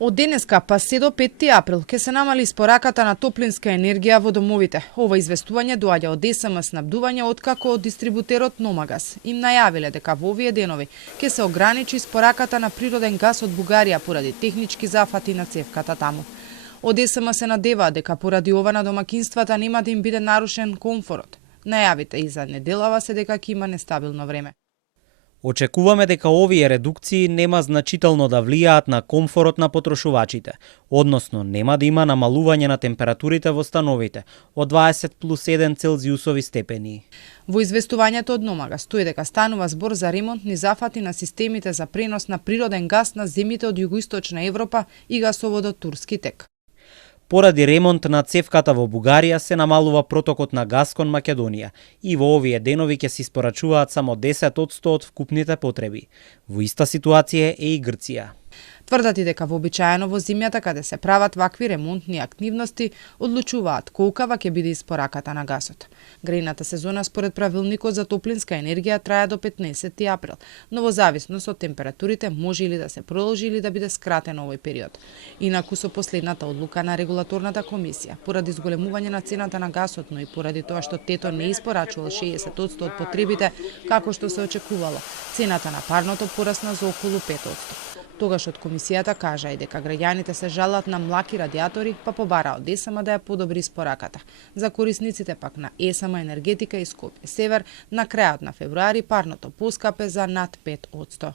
Од денеска па се до 5 април ќе се намали испораката на топлинска енергија во домовите. Ова известување доаѓа од ДСМ снабдување откако од дистрибутерот Номагас им најавиле дека во овие денови ќе се ограничи испораката на природен газ од Бугарија поради технички зафати на цевката таму. Од ДСМ се надеваат дека поради ова на домакинствата нема да им биде нарушен комфорот. Најавите и за неделава се дека ќе има нестабилно време. Очекуваме дека овие редукции нема значително да влијаат на комфорот на потрошувачите, односно нема да има намалување на температурите во становите од 20+1 целзиусови степени. Во известувањето од Номагас стои дека станува збор за ремонтни зафати на системите за пренос на природен газ на земјите од југоисточна Европа и гасоводот Турски тек. Поради ремонт на цевката во Бугарија се намалува протокот на газ кон Македонија и во овие денови ќе се испорачуваат само 10% од вкупните потреби. Во иста ситуација е и Грција. Тврдат и дека вообичаено во зимјата каде се прават вакви ремонтни активности одлучуваат колкава ќе биде испораката на газот. Грејната сезона според правилникот за топлинска енергија трае до 15 април, но во зависност од температурите може или да се продолжи или да биде скратен овој период. Инаку со последната одлука на регулаторната комисија, поради зголемување на цената на газот, но и поради тоа што ТЕТО не испорачува 60% од потребите како што се очекувало, цената на парното порасна за околу 5%. Тогаш од комисијата кажа и дека граѓаните се жалат на млаки радиатори, па побара од ДСМ да ја подобри испораката. За корисниците пак на ЕСМ енергетика и Скопје Север, на крајот на февруари парното поскапе за над 5%.